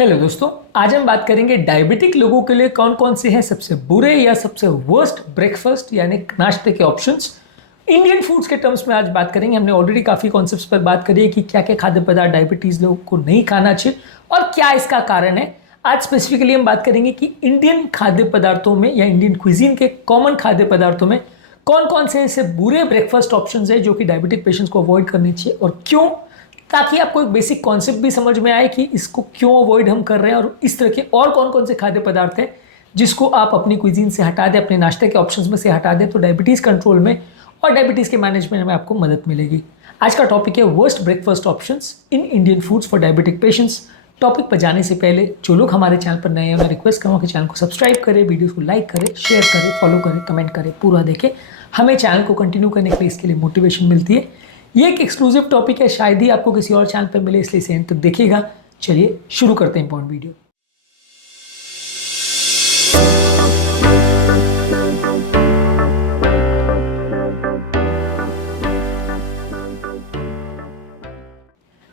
Hello दोस्तों, आज हम बात करेंगे डायबिटिक लोगों के लिए कौन कौन से हैं सबसे बुरे या सबसे वर्स्ट ब्रेकफास्ट यानी नाश्ते के ऑप्शंस। इंडियन फूड्स के टर्म्स में आज बात करेंगे। हमने ऑलरेडी काफ़ी कॉन्सेप्ट्स पर बात करी है कि क्या क्या खाद्य पदार्थ डायबिटीज़ लोगों को नहीं खाना चाहिए और क्या इसका कारण है। आज स्पेसिफिकली हम बात करेंगे कि इंडियन खाद्य पदार्थों में या इंडियन क्विजीन के कॉमन खाद्य पदार्थों में कौन कौन से ऐसे बुरे ब्रेकफास्ट ऑप्शंस है जो कि डायबिटिक पेशेंट्स को अवॉइड करनी चाहिए और क्यों, ताकि आपको एक बेसिक कॉन्सेप्ट भी समझ में आए कि इसको क्यों अवॉइड हम कर रहे हैं और इस तरह के और कौन कौन से खाद्य पदार्थ हैं जिसको आप अपनी क्विजीन से हटा दें, अपने नाश्ते के ऑप्शंस में से हटा दें तो डायबिटीज़ कंट्रोल में और डायबिटीज़ के मैनेजमेंट में आपको मदद मिलेगी। आज का टॉपिक है worst breakfast options in Indian foods for diabetic patients. Topic पर जाने से पहले जो लोग हमारे चैनल पर नए हैं मैं रिक्वेस्ट करूँगा कि चैनल को सब्सक्राइब करें, वीडियोस को लाइक करें, शेयर करें, फॉलो करें, कमेंट करें, पूरा देखें। हमें चैनल को कंटिन्यू करने के लिए इसके लिए मोटिवेशन मिलती है। ये एक एक्सक्लूसिव टॉपिक है, शायद ही आपको किसी और चैनल पर मिले, इसलिए इसे अंत तक देखिएगा। चलिए शुरू करते हैं इंपॉर्टेंट वीडियो।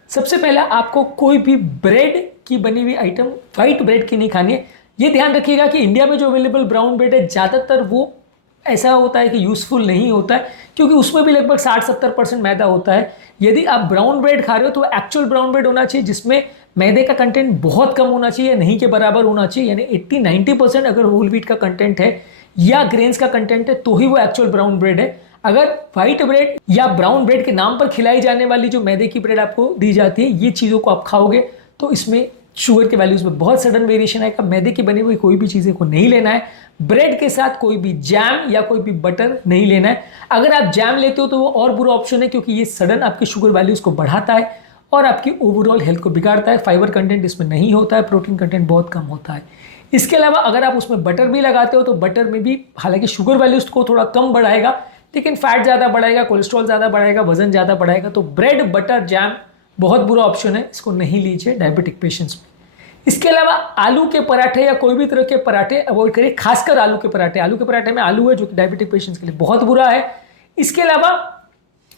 सबसे पहला, आपको कोई भी ब्रेड की बनी हुई आइटम वाइट ब्रेड की नहीं खानी है। ये ध्यान रखिएगा कि इंडिया में जो अवेलेबल ब्राउन ब्रेड है ज़्यादातर वो ऐसा होता है कि यूज़फुल नहीं होता है, क्योंकि उसमें भी लगभग 60-70% मैदा होता है। यदि आप ब्राउन ब्रेड खा रहे हो तो एक्चुअल ब्राउन ब्रेड होना चाहिए जिसमें मैदे का कंटेंट बहुत कम होना चाहिए, नहीं के बराबर होना चाहिए, यानी 80-90% अगर होल व्हीट का कंटेंट है या ग्रेन्स का कंटेंट है तो ही वो एक्चुअल ब्राउन ब्रेड है। अगर व्हाइट ब्रेड या ब्राउन ब्रेड के नाम पर खिलाई जाने वाली जो मैदे की ब्रेड आपको दी जाती है, ये चीज़ों को आप खाओगे तो इसमें शुगर के वैल्यूज़ में बहुत सडन वेरिएशन आएगा। मैदे की बनी हुई कोई भी चीज़ें को नहीं लेना है। ब्रेड के साथ कोई भी जैम या कोई भी बटर नहीं लेना है। अगर आप जैम लेते हो तो वो और बुरा ऑप्शन है, क्योंकि ये सडन आपके शुगर वैल्यूज़ को बढ़ाता है और आपकी ओवरऑल हेल्थ को बिगाड़ता है। फाइबर कंटेंट इसमें नहीं होता है, प्रोटीन कंटेंट बहुत कम होता है। इसके अलावा अगर आप उसमें बटर भी लगाते हो तो बटर में भी हालांकि शुगर वैल्यूज़ को थोड़ा कम बढ़ाएगा, लेकिन फैट ज़्यादा बढ़ाएगा, कोलेस्ट्रॉल ज़्यादा बढ़ाएगा, वजन ज़्यादा बढ़ाएगा। तो ब्रेड, बटर, जैम बहुत बुरा ऑप्शन है, इसको नहीं लीजिए डायबिटिक पेशेंट्स में। इसके अलावा आलू के पराठे या कोई भी तरह के पराठे अवॉइड करिए, खासकर आलू के पराठे। आलू के पराठे में आलू है जो कि डायबिटिक पेशेंट्स के लिए बहुत बुरा है। इसके अलावा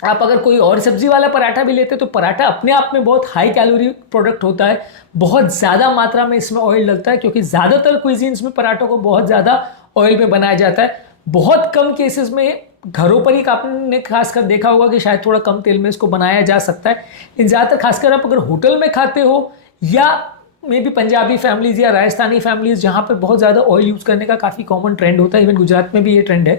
आप अगर कोई और सब्जी वाला पराठा भी लेते हैं तो पराठा अपने आप में बहुत हाई कैलोरी प्रोडक्ट होता है, बहुत ज़्यादा मात्रा में इसमें ऑयल लगता है, क्योंकि ज़्यादातर क्विजीन्स में पराठों को बहुत ज़्यादा ऑयल में बनाया जाता है। बहुत कम केसेस में घरों पर ही आपने खासकर देखा होगा कि शायद थोड़ा कम तेल में इसको बनाया जा सकता है। लेकिन ज़्यादातर खासकर आप अगर होटल में खाते हो या मे भी पंजाबी फैमिलीज़ या राजस्थानी फैमिलीज़ जहाँ पर बहुत ज़्यादा ऑयल यूज़ करने का काफ़ी कॉमन ट्रेंड होता है, इवन गुजरात में भी ये ट्रेंड है,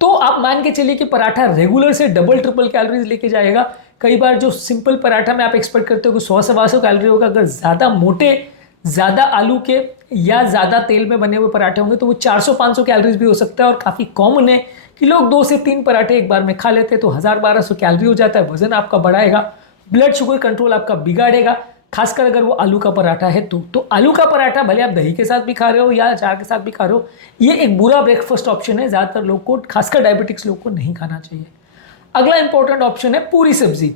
तो आप मान के चलिए कि पराठा रेगुलर से डबल ट्रिपल कैलोरीज लेके जाएगा। कई बार जो सिंपल पराठा में आप एक्सपेक्ट करते हो कि 100-125 कैलोरी होगा, अगर ज़्यादा मोटे, ज़्यादा आलू के या ज़्यादा तेल में बने हुए पराठे होंगे तो वो 400-500 कैलोरीज भी हो सकता है। और काफ़ी कॉमन है कि लोग 2 से 3 पराठे एक बार में खा लेते हैं तो 1000-1200 कैलोरी हो जाता है। वजन आपका बढ़ाएगा, ब्लड शुगर कंट्रोल आपका बिगाड़ेगा, खासकर अगर वो आलू का पराठा है तो आलू का पराठा भले आप दही के साथ भी खा रहे हो या अचार के साथ भी खा रहे हो, ये एक बुरा ब्रेकफास्ट ऑप्शन है। ज़्यादातर लोग को, खासकर डायबिटिक्स लोग को नहीं खाना चाहिए। अगला इंपॉर्टेंट ऑप्शन है पूरी सब्जी।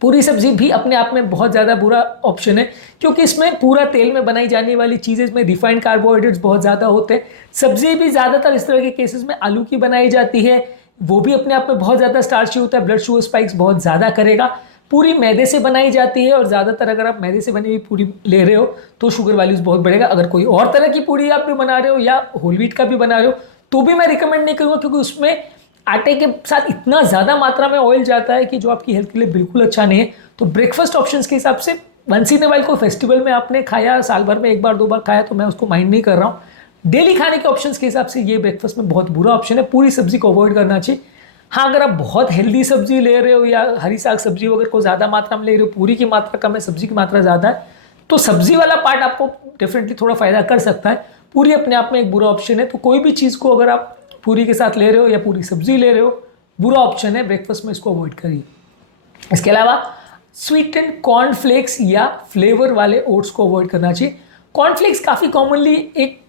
पूरी सब्जी भी अपने आप में बहुत ज़्यादा बुरा ऑप्शन है, क्योंकि इसमें पूरा तेल में बनाई जाने वाली चीज़ें, इसमें रिफाइंड कार्बोहाइड्रेट्स बहुत ज़्यादा होते हैं। सब्जी भी ज़्यादातर इस तरह के केसेस में आलू की बनाई जाती है, वो भी अपने आप में बहुत ज़्यादा स्टार्ची होता है, ब्लड शुगर स्पाइक्स बहुत ज़्यादा करेगा। पूरी मैदे से बनाई जाती है और ज़्यादातर अगर आप मैदे से बनी हुई पूरी ले रहे हो तो शुगर वैल्यूज़ बहुत बढ़ेगा। अगर कोई और तरह की पूरी आप भी बना रहे हो या होल व्हीट का भी बना रहे हो तो भी मैं रिकमेंड नहीं करूँगा, क्योंकि उसमें आटे के साथ इतना ज़्यादा मात्रा में ऑयल जाता है कि जो आपकी हेल्थ के लिए बिल्कुल अच्छा नहीं है। तो ब्रेकफास्ट ऑप्शंस के हिसाब से वंस इन ए वाइल को फेस्टिवल में आपने खाया, साल भर में 1 बार 2 बार खाया तो मैं उसको माइंड नहीं कर रहा हूँ। डेली खाने के ऑप्शंस के हिसाब से ये ब्रेकफास्ट में बहुत बुरा ऑप्शन है। पूरी सब्जी को अवॉइड करना चाहिए। हाँ, अगर आप बहुत हेल्दी सब्जी ले रहे हो या हरी साग सब्जी वगैरह को ज़्यादा मात्रा में ले रहे हो, पूरी की मात्रा कम है, सब्जी की मात्रा ज़्यादा है, तो सब्जी वाला पार्ट आपको डेफिनेटली थोड़ा फ़ायदा कर सकता है। पूरी अपने आप में एक बुरा ऑप्शन है। तो कोई भी चीज़ को अगर आप पूरी के साथ ले रहे हो या पूरी सब्जी ले रहे हो, बुरा ऑप्शन है, ब्रेकफास्ट में इसको अवॉइड करिए। इसके अलावा स्वीटेंड कॉर्नफ्लेक्स या फ्लेवर वाले ओट्स को अवॉइड करना चाहिए। कॉर्नफ्लेक्स काफ़ी कॉमनली एक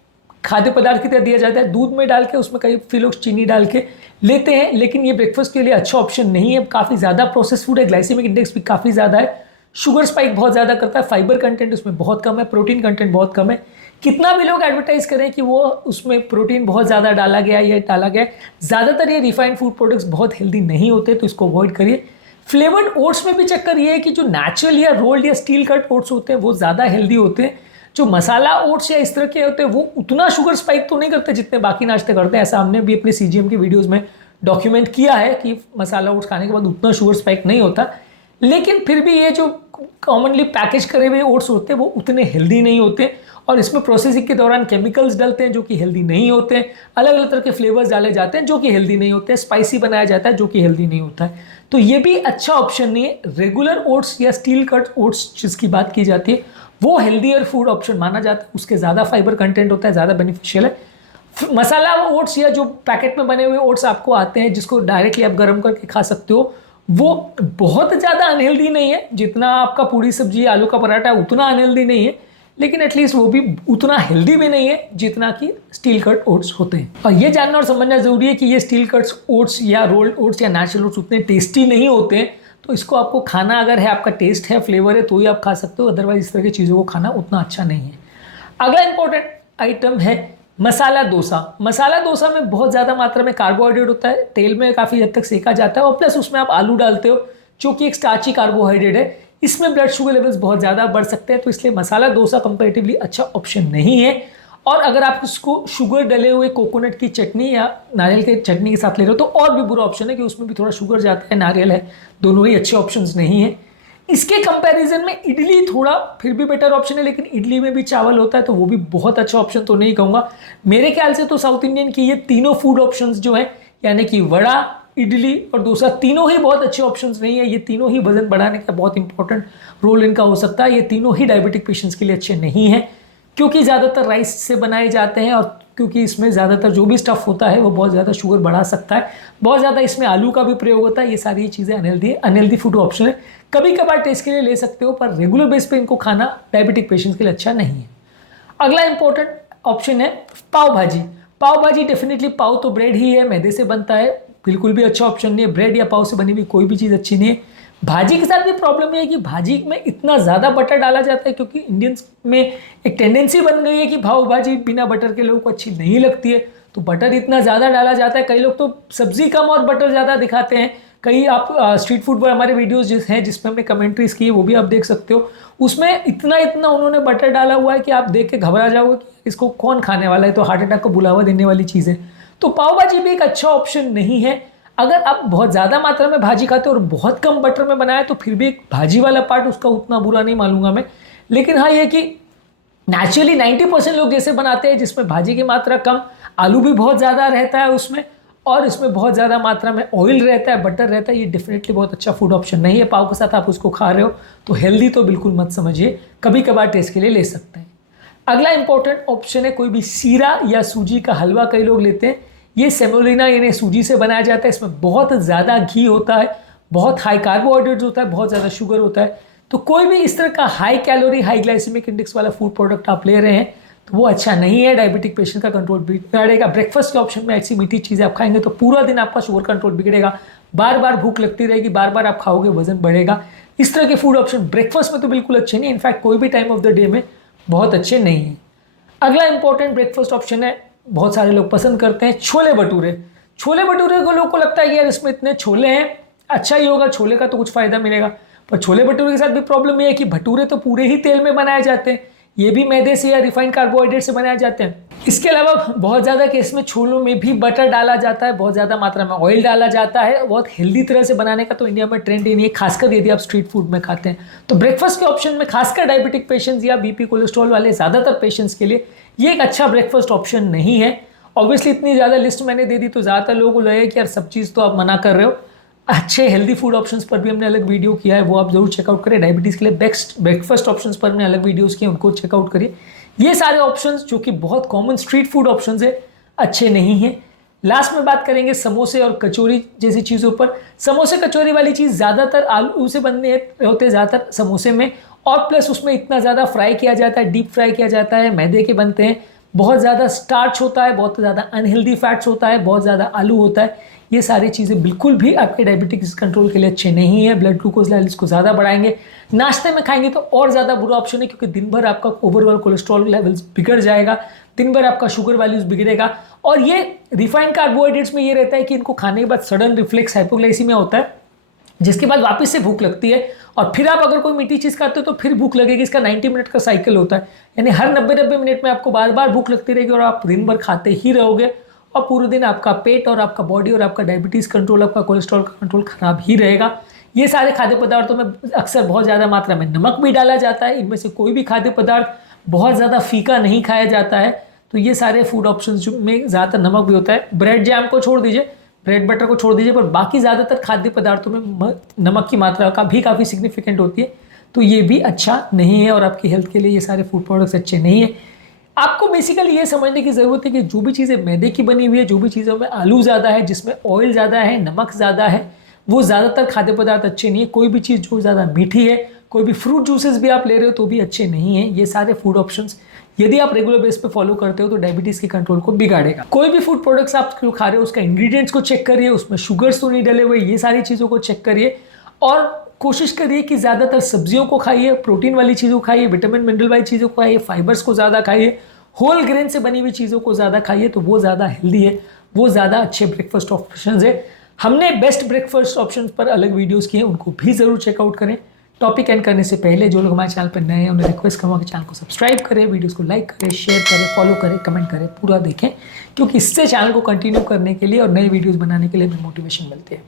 खाद्य पदार्थ की तरह दिया जाता है, दूध में डाल के, उसमें कई लोग चीनी डाल के लेते हैं, लेकिन ये ब्रेकफास्ट के लिए अच्छा ऑप्शन नहीं है। काफ़ी ज़्यादा प्रोसेस फूड है, ग्लाइसेमिक इंडेक्स भी काफ़ी ज़्यादा है, शुगर स्पाइक बहुत ज़्यादा करता है, फाइबर कंटेंट उसमें बहुत कम है, प्रोटीन कंटेंट बहुत कम है। कितना भी लोग एडवर्टाइज करें कि वो उसमें प्रोटीन बहुत ज़्यादा डाला गया, ये डाला गया, ज़्यादातर ये रिफाइंड फूड प्रोडक्ट्स बहुत हेल्दी नहीं होते, तो इसको अवॉइड करिए। फ्लेवर्ड ओट्स में भी चक्कर ये है कि जो नेचुरल या रोल्ड या स्टील कट ओट्स होते हैं वो ज़्यादा हेल्दी होते हैं, जो मसाला ओट्स या इस तरह के होते हैं वो उतना शुगर स्पाइक तो नहीं करते जितने बाकी नाश्ते करते हैं। ऐसा हमने भी अपने सीजीएम की वीडियोस में डॉक्यूमेंट किया है कि मसाला ओट्स खाने के बाद उतना शुगर स्पाइक नहीं होता, लेकिन फिर भी ये जो कॉमनली पैकेज करे हुए ओट्स होते हैं वो उतने हेल्दी नहीं होते और इसमें प्रोसेसिंग के दौरान केमिकल्स डलते हैं जो कि हेल्दी नहीं होते हैं, अलग अलग तरह के फ्लेवर्स डाले जाते हैं जो कि हेल्दी नहीं होते हैं, स्पाइसी बनाया जाता है जो कि हेल्दी नहीं होता है। तो ये भी अच्छा ऑप्शन नहीं है। रेगुलर ओट्स या स्टील कट ओट्स जिसकी बात की जाती है वो हेल्दियर फूड ऑप्शन माना जाता है, उसके ज़्यादा फाइबर कंटेंट होता है, ज़्यादा बेनिफिशियल है। मसाला ओट्स या जो पैकेट में बने हुए ओट्स आपको आते हैं जिसको डायरेक्टली आप गर्म करके खा सकते हो, वो बहुत ज़्यादा अनहेल्दी नहीं है। जितना आपका पूरी सब्जी आलू का पराठा है उतना अनहेल्दी नहीं है, लेकिन एटलीस्ट वो भी उतना हेल्दी भी नहीं है जितना कि स्टील कट ओट्स होते हैं। और ये जानना और समझना जरूरी है कि ये स्टील कट्स ओट्स या रोल्ड ओट्स या नेचुरल ओट्स उतने टेस्टी नहीं होते हैं, तो इसको आपको खाना अगर है, आपका टेस्ट है, फ्लेवर है तो ही आप खा सकते हो, अदरवाइज इस तरह की चीज़ों को खाना उतना अच्छा नहीं है। अगला इंपॉर्टेंट आइटम है मसाला डोसा। मसाला डोसा में बहुत ज़्यादा मात्रा में कार्बोहाइड्रेट होता है, तेल में काफ़ी हद तक सेका जाता है और प्लस उसमें आप आलू डालते हो जो कि एक स्टार्ची कार्बोहाइड्रेट है। इसमें ब्लड शुगर लेवल्स बहुत ज़्यादा बढ़ सकते हैं, तो इसलिए मसाला डोसा कंपैरेटिवली अच्छा ऑप्शन नहीं है। और अगर आप उसको शुगर डले हुए कोकोनट की चटनी या नारियल के चटनी के साथ ले रहे हो तो और भी बुरा ऑप्शन है कि उसमें भी थोड़ा शुगर जाता है, नारियल है, दोनों ही अच्छे ऑप्शंस नहीं है। इसके कंपैरिजन में इडली थोड़ा फिर भी बेटर ऑप्शन है, लेकिन इडली में भी चावल होता है तो वो भी बहुत अच्छा ऑप्शन तो नहीं कहूँगा। मेरे ख्याल से तो साउथ इंडियन की ये तीनों फूड ऑप्शंस जो हैं, यानी कि वड़ा, इडली और डोसा, तीनों ही बहुत अच्छे ऑप्शंस नहीं है। ये तीनों ही वजन बढ़ाने का बहुत इंपॉर्टेंट रोल इनका हो सकता है। ये तीनों ही डायबिटिक पेशेंट्स के लिए अच्छे नहीं हैं क्योंकि ज़्यादातर राइस से बनाए जाते हैं और क्योंकि इसमें ज़्यादातर जो भी स्टफ़ होता है वो बहुत ज़्यादा शुगर बढ़ा सकता है, बहुत ज़्यादा इसमें आलू का भी प्रयोग होता है। ये सारी चीज़ें अनहेल्दी फूड ऑप्शन है, कभी कभार टेस्ट के लिए ले सकते हो पर रेगुलर बेस पे इनको खाना डायबिटिक पेशेंट्स के लिए अच्छा नहीं है। अगला इंपॉर्टेंट ऑप्शन है पाव भाजी। पाव भाजी डेफिनेटली, पाव तो ब्रेड ही है, मैदे से बनता है, बिल्कुल भी अच्छा ऑप्शन नहीं है। ब्रेड या पाव से बनी हुई कोई भी चीज़ अच्छी नहीं है। भाजी के साथ भी प्रॉब्लम ये है कि भाजी में इतना ज़्यादा बटर डाला जाता है क्योंकि इंडियंस में एक टेंडेंसी बन गई है कि पाव भाजी बिना बटर के लोगों को अच्छी नहीं लगती है, तो बटर इतना ज़्यादा डाला जाता है। कई लोग तो सब्जी कम और बटर ज़्यादा दिखाते हैं। कई आप स्ट्रीट फूड पर हमारे वीडियोस हैं जिसमें हमने कमेंट्रीज की है, वो भी आप देख सकते हो। उसमें इतना उन्होंने बटर डाला हुआ है कि आप देख के घबरा जाओगे कि इसको कौन खाने वाला है, तो हार्ट अटैक को बुलावा देने वाली चीज़ है। तो पाव भाजी भी एक अच्छा ऑप्शन नहीं है। अगर आप बहुत ज़्यादा मात्रा में भाजी खाते हो और बहुत कम बटर में बनाया तो फिर भी एक भाजी वाला पार्ट उसका उतना बुरा नहीं मानूंगा मैं। लेकिन हाँ, ये कि नेचुरली 90% लोग जैसे बनाते हैं जिसमें भाजी की मात्रा कम, आलू भी बहुत ज़्यादा रहता है उसमें और इसमें बहुत ज़्यादा मात्रा में ऑयल रहता है, बटर रहता है, ये डेफिनेटली बहुत अच्छा फूड ऑप्शन नहीं है। पाव के साथ आप उसको खा रहे हो तो हेल्दी तो बिल्कुल मत समझिए, कभी कभार टेस्ट के लिए ले सकते हैं। अगला इंपॉर्टेंट ऑप्शन है कोई भी सीरा या सूजी का हलवा कई लोग लेते हैं। ये सेमोलिना यानी सूजी से बनाया जाता है, इसमें बहुत ज़्यादा घी होता है, बहुत हाई कार्बोहाइड्रेट्स होता है, बहुत ज़्यादा शुगर होता है। तो कोई भी इस तरह का high calorie high glycemic index वाला फूड प्रोडक्ट आप ले रहे हैं तो वो अच्छा नहीं है, डायबिटिक पेशेंट का कंट्रोल बिगड़ेगा। ब्रेकफास्ट के ऑप्शन में ऐसी मीठी चीज़ें आप खाएंगे तो पूरा दिन आपका शुगर कंट्रोल बिगड़ेगा, बार बार भूख लगती रहेगी, बार बार आप खाओगे, वजन बढ़ेगा। इस तरह के फूड ऑप्शन ब्रेकफास्ट में तो बिल्कुल अच्छे नहीं, इनफैक्ट कोई भी टाइम ऑफ द डे में बहुत अच्छे नहीं हैं। अगला इंपॉर्टेंट ब्रेकफास्ट ऑप्शन है, बहुत सारे लोग पसंद करते हैं, छोले भटूरे। छोले भटूरे को लोग को लगता है कि यार इसमें इतने छोले हैं, अच्छा ही होगा, छोले का तो कुछ फ़ायदा मिलेगा। पर छोले भटूरे के साथ भी प्रॉब्लम ये है कि भटूरे तो पूरे ही तेल में बनाए जाते हैं, ये भी मैदे से या रिफाइंड कार्बोहाइड्रेट से बनाए जाते हैं। इसके अलावा बहुत ज़्यादा केस में छोलों में भी बटर डाला जाता है, बहुत ज़्यादा मात्रा में ऑयल डाला जाता है। बहुत हेल्दी तरह से बनाने का तो इंडिया में ट्रेंड ही नहीं है, खासकर यदि आप स्ट्रीट फूड में खाते हैं। तो ब्रेकफास्ट के ऑप्शन में खासकर डायबिटिक पेशेंट्स या बीपी कोलेस्ट्रॉल वाले ज़्यादातर पेशेंट्स के लिए ये एक अच्छा ब्रेकफास्ट ऑप्शन नहीं है। ऑब्वियसली इतनी ज़्यादा लिस्ट मैंने दे दी तो ज़्यादातर लोगों को लगेगा कि यार सब चीज़ तो आप मना कर रहे हो। अच्छे हेल्दी फूड ऑप्शंस पर भी हमने अलग वीडियो किया है, वो आप जरूर चेकआउट करें। डायबिटीज़ के लिए बेस्ट ब्रेकफास्ट ऑप्शंस पर हमने अलग वीडियोस किए, उनको चेकआउट करिए। ये सारे ऑप्शंस जो कि बहुत कॉमन स्ट्रीट फूड ऑप्शंस है, अच्छे नहीं हैं। लास्ट में बात करेंगे समोसे और कचौरी जैसी चीज़ों पर। समोसे कचौरी वाली चीज़ ज़्यादातर आलू से बनने होते हैं ज़्यादातर समोसे में, और प्लस उसमें इतना ज़्यादा फ्राई किया जाता है, डीप फ्राई किया जाता है, मैदे के बनते हैं, बहुत ज़्यादा स्टार्च होता है, बहुत ज़्यादा अनहेल्दी फैट्स होता है, बहुत ज़्यादा आलू होता है। ये सारी चीज़ें बिल्कुल भी आपके डायबिटीज़ कंट्रोल के लिए अच्छे नहीं है, ब्लड ग्लूकोज लेवल्स को ज़्यादा बढ़ाएंगे। नाश्ते में खाएंगे तो और ज़्यादा बुरा ऑप्शन है क्योंकि दिन भर आपका ओवरऑल कोलेस्ट्रॉल लेवल्स बिगड़ जाएगा, दिन भर आपका शुगर वैल्यूज़ बिगड़ेगा। और ये रिफाइंड कार्बोहाइड्रेट्स में ये रहता है कि इनको खाने के बाद सडन रिफ्लेक्स हाइपोग्लाइसीमिया होता है, जिसके बाद वापस से भूख लगती है और फिर आप अगर कोई मीठी चीज़ खाते हो तो फिर भूख लगेगी। इसका 90 मिनट का साइकिल होता है, यानी हर 90 मिनट में आपको बार बार भूख लगती रहेगी और आप दिन भर खाते ही रहोगे और पूरे दिन आपका पेट और आपका बॉडी और आपका डायबिटीज़ कंट्रोल, आपका कोलेस्ट्रॉल का कंट्रोल खराब ही रहेगा। ये सारे खाद्य पदार्थों में अक्सर बहुत ज़्यादा मात्रा में नमक भी डाला जाता है। इनमें से कोई भी खाद्य पदार्थ बहुत ज़्यादा फीका नहीं खाया जाता है। तो ये सारे फूड ऑप्शंस में ज़्यादातर नमक भी होता है। ब्रेड जैम को छोड़ दीजिए, ब्रेड बटर को छोड़ दीजिए, पर बाकी ज़्यादातर खाद्य पदार्थों में नमक की मात्रा का भी काफ़ी सिग्निफिकेंट होती है। तो ये भी अच्छा नहीं है और आपकी हेल्थ के लिए ये सारे फूड प्रोडक्ट्स अच्छे नहीं है। आपको बेसिकली ये समझने की ज़रूरत है कि जो भी चीज़ें मैदे की बनी हुई है, जो भी चीज़ों में आलू ज़्यादा है, जिसमें ऑयल ज़्यादा है, नमक ज़्यादा है, वो ज़्यादातर खाद्य पदार्थ अच्छे नहीं है। कोई भी चीज़ जो ज़्यादा मीठी है, कोई भी फ्रूट जूसेस भी आप ले रहे हो तो भी अच्छे नहीं है। ये सारे फूड ऑप्शंस यदि आप रेगुलर बेस पे फॉलो करते हो तो डायबिटीज़ के कंट्रोल को बिगाड़ेगा। कोई भी फूड प्रोडक्ट्स आप जो खा रहे हो उसका इंग्रेडिएंट्स को चेक करिए, उसमें शुगर्स तो नहीं डले हुए, ये सारी चीज़ों को चेक करिए और कोशिश करिए कि ज़्यादातर सब्जियों को खाइए, प्रोटीन वाली चीज़ों को खाइए, विटामिन मिनरल वाली चीज़ों को खाइए, फाइबर्स को ज़्यादा खाइए, होल ग्रेन से बनी हुई चीज़ों को ज़्यादा खाइए। तो वो ज़्यादा हेल्दी है, वो ज़्यादा अच्छे ब्रेकफास्ट ऑप्शंस है। हमने बेस्ट ब्रेकफास्ट ऑप्शंस पर अलग वीडियोस किए हैं, उनको भी ज़रूर चेकआउट करें। टॉपिक एंड करने से पहले जो लोग हमारे चैनल पर नए हैं उन्हें रिक्वेस्ट करूँगा कि चैनल को सब्सक्राइब करें, वीडियोस को लाइक करें, शेयर करें, फॉलो करें, कमेंट करें, पूरा देखें, क्योंकि इससे चैनल को कंटिन्यू करने के लिए और नए वीडियोस बनाने के लिए हमें मोटिवेशन मिलती है।